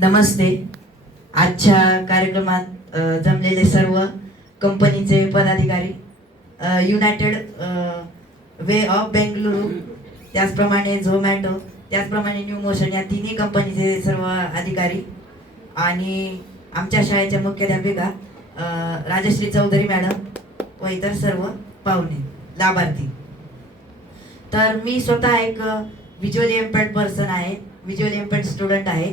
नमस्ते. आजच्या कार्यक्रमात जमलेले सर्व कंपनीचे पदाधिकारी युनायटेड वे ऑफ बेंगलुरू त्याचप्रमाणे झोमॅटो त्याचप्रमाणे न्यू मोशन या तिन्ही कंपनीचे सर्व अधिकारी आणि आमच्या शाळेच्या मुख्याध्यापिका राजश्री चौधरी मॅडम व इतर सर्व पाहुणे लाभार्थी. तर मी स्वतः एक व्हिज्युअली इम्पेड पर्सन आहे. व्हिज्युअली इम्पेड स्टुडंट आहे.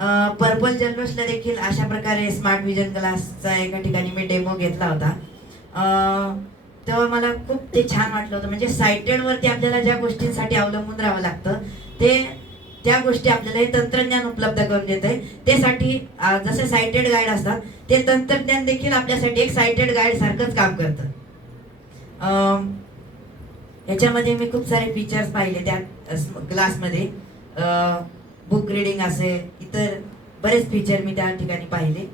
पर्पल जर्नल्सला देखील अशा प्रकारे स्मार्ट विजन क्लासचा एका ठिकाणी मी डेमो घेतला होता. तेव्हा मला खूप ते छान वाटलं होतं. म्हणजे सायटेडवरती आपल्याला ज्या गोष्टींसाठी अवलंबून राहावं लागतं ते त्या गोष्टी आपल्याला हे तंत्रज्ञान उपलब्ध करून देत आहे त्यासाठी जसे सायटेड गाईड असतात ते तंत्रज्ञान देखील आपल्यासाठी एक सायटेड गाईड सारखंच काम करतं. याच्यामध्ये मी खूप सारे फीचर्स पाहिले त्या क्लासमध्ये बुक रिडिंग असेल इतर बरेच फीचर मी त्या ठिकाणी पाहिले.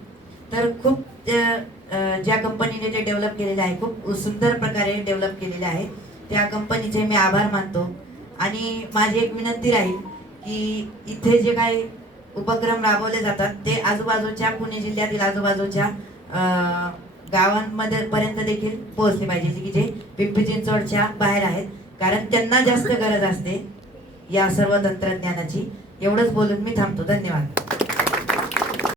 तर खूप त्या- ज्या कंपनीने जे डेव्हलप केलेले आहे खूप सुंदर प्रकारे डेव्हलप केलेले आहे. त्या कंपनीचे मी आभार मानतो. आणि माझी एक विनंती राहील की इथे जे काही उपक्रम राबवले जातात ते आजूबाजूच्या पुणे जिल्ह्यातील आजूबाजूच्या गावांमध्ये पर्यंत देखील पोहोचले पाहिजे. की जे पिंपरी चिंचवडच्या बाहेर आहेत. कारण त्यांना जास्त गरज असते या सर्व तंत्रज्ञानाची. एवढंच बोलून मी थांबतो. धन्यवाद.